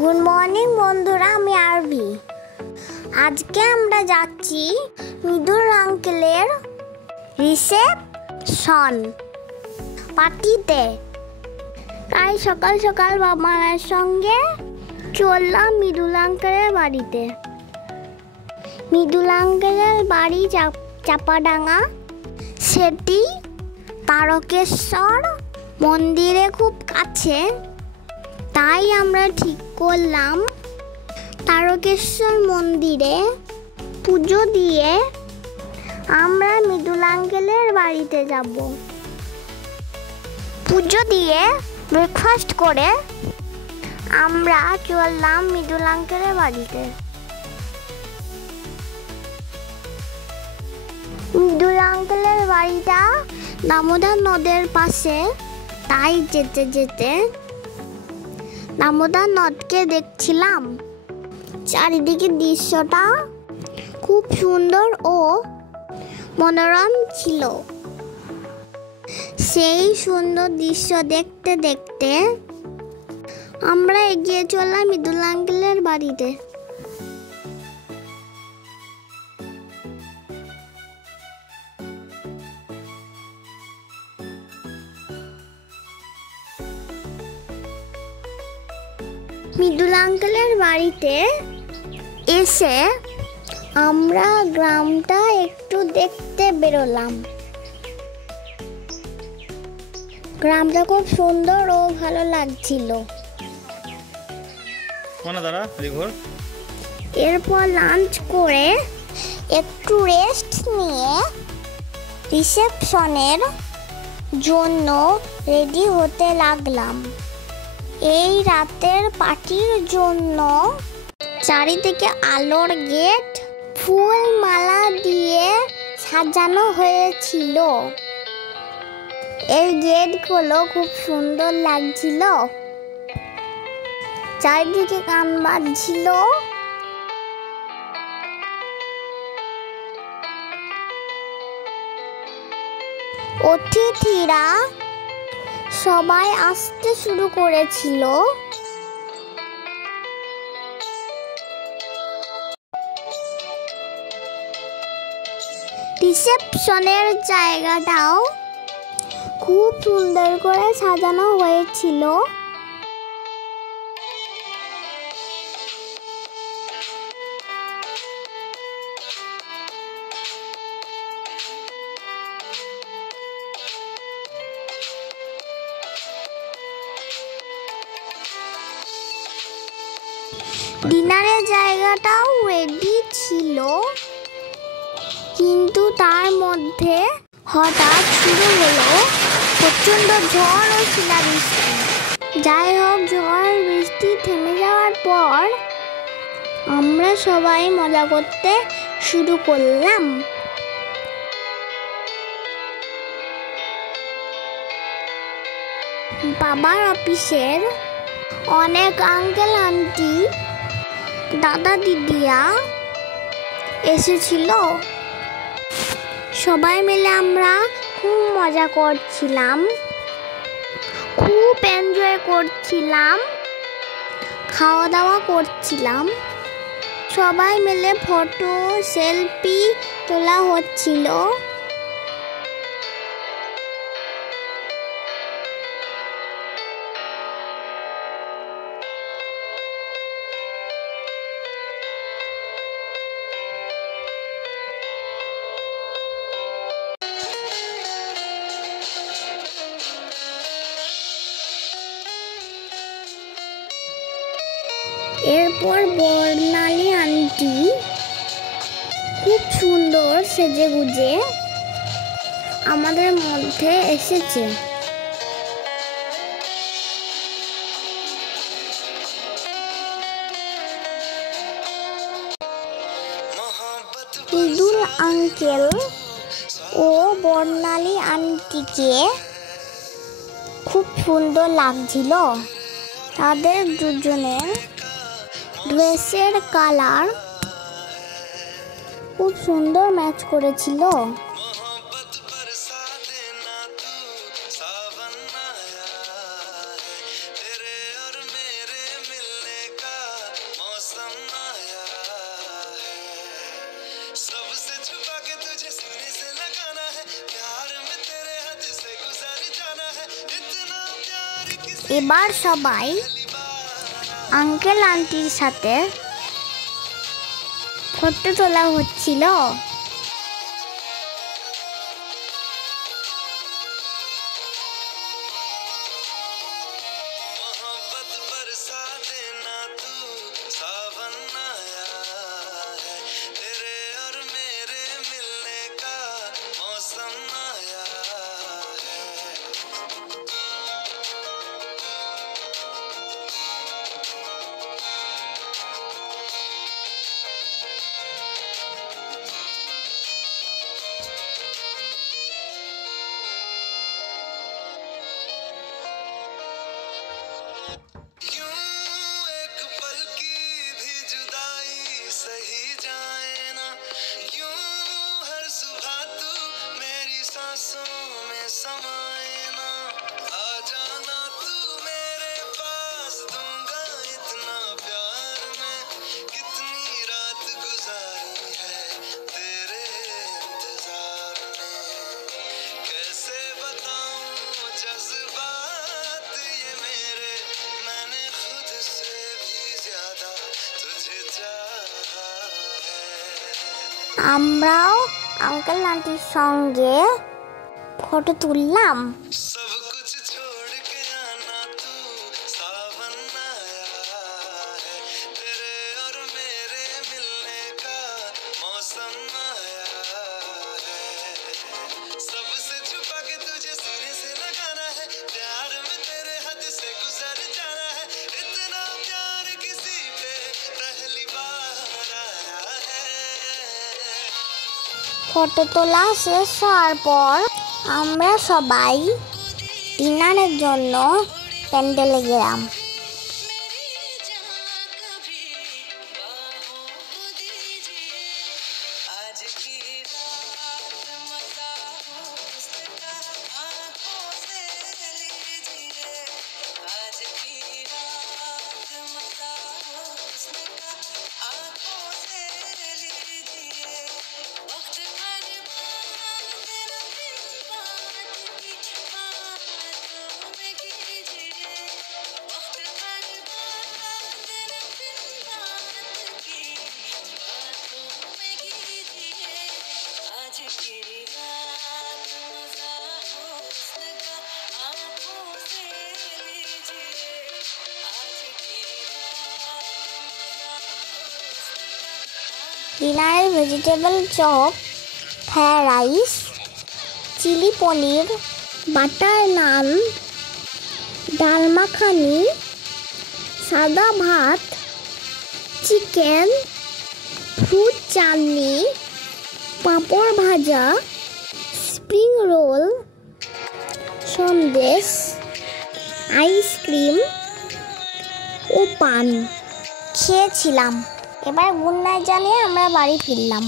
Good morning বন্ধুরা, আমি আরবি। আজকে আমরা যাচ্ছি মৃদুল আঙ্কেলের রিসেপশন পার্টিতে। তাই সকাল সকাল বাবা মায়ের সঙ্গে চললাম মৃদুল আঙ্কেলের বাড়িতে। মৃদুল আঙ্কেলের বাড়ি চাপাডাঙ্গা, সেটি তারকেশ্বর মন্দিরে খুব কাছে। তাই আমরা ঠিক করলাম তারকেশ্বর মন্দিরে পুজো দিয়ে আমরা মৃদুল আঙ্কেলের বাড়িতে যাব। পুজো দিয়ে ব্রেকফাস্ট করে আমরা চললাম মৃদুল আঙ্কেলের বাড়িতে। মৃদুল আঙ্কেলের বাড়িটা দামোদর নদের পাশে। তাই যেতে যেতে দামোদর নদকে দেখছিলাম। চারিদিকে দৃশ্যটা খুব সুন্দর ও মনোরম ছিল। সেই সুন্দর দৃশ্য দেখতে দেখতে আমরা এগিয়ে চললাম মৃদুল আঙ্কেলের বাড়িতে। মৃদুল আঙ্কেলের বাড়িতে এসে আমরা গ্রামটা একটু দেখতে বেরোলাম। গ্রামটা খুব সুন্দর ও ভালো লাগছিল। এরপর লাঞ্চ করে একটু রেস্ট নিয়ে রিসেপশনের জন্য রেডি হতে লাগলাম। এই রাতের পার্টির জন্য চারিদিকে আলোর গেট ফুল মালা দিয়ে সাজানো হয়েছিল। এই গেটগুলো খুব সুন্দর লাগছিল। চারিদিকে গান বাজছিল। অতিথিরা সবাই আসতে শুরু করেছিল। রিসেপশনের জায়গাটাও খুব সুন্দর করে সাজানো হয়েছিল। ডিনারের জায়গাটাও রেডি ছিল, কিন্তু তার মধ্যে হঠাৎ শুরু হলো প্রচণ্ড ঝড় ও শিলাবৃষ্টি। যাই হোক, ঝড় বৃষ্টি থেমে যাওয়ার পর আমরা সবাই মজা করতে শুরু করলাম। বাবার অফিসের অনেক আঙ্কেল আন্টি, দাদা দিদিরা এসেছিল। সবাই মিলে আমরা খুব মজা করছিলাম, খুব এনজয় করছিলাম, খাওয়া দাওয়া করছিলাম। সবাই মিলে ফটো সেলফি তোলা হচ্ছিল। এরপর বর্ণালী আন্টি খুব সুন্দর সেজেগুজে আমাদের মধ্যে এসেছে। মৃদুল আঙ্কেল ও বর্ণালী আন্টিকে খুব সুন্দর লাগছিল। তাদের দুজনের ড্রেসের কালার খুব সুন্দর ম্যাচ করেছিল। तेरे और मेरे मिलने का এবার সবাই আঙ্কেল আন্টির সাথে ফটো তোলা হচ্ছিল। আমরাও আঙ্কেল আন্টির সঙ্গে ফটো তুললাম। ফটো তোলা শেষ হওয়ার পর আমরা সবাই ডিনারের জন্য প্যান্ডেলে গেলাম। ডিনারে vegetable chop, fried rice, chilli paneer, butter naan, dal makhani, সাদা ভাত, চিকেন, ফ্রুট চাটনি, পাঁপড় ভাজা, স্প্রিং রোল, সন্দেশ, আইসক্রিম ও পান খেয়েছিলাম। এবার গুড নাইট জানিয়ে আমরা বাড়ি ফিরলাম।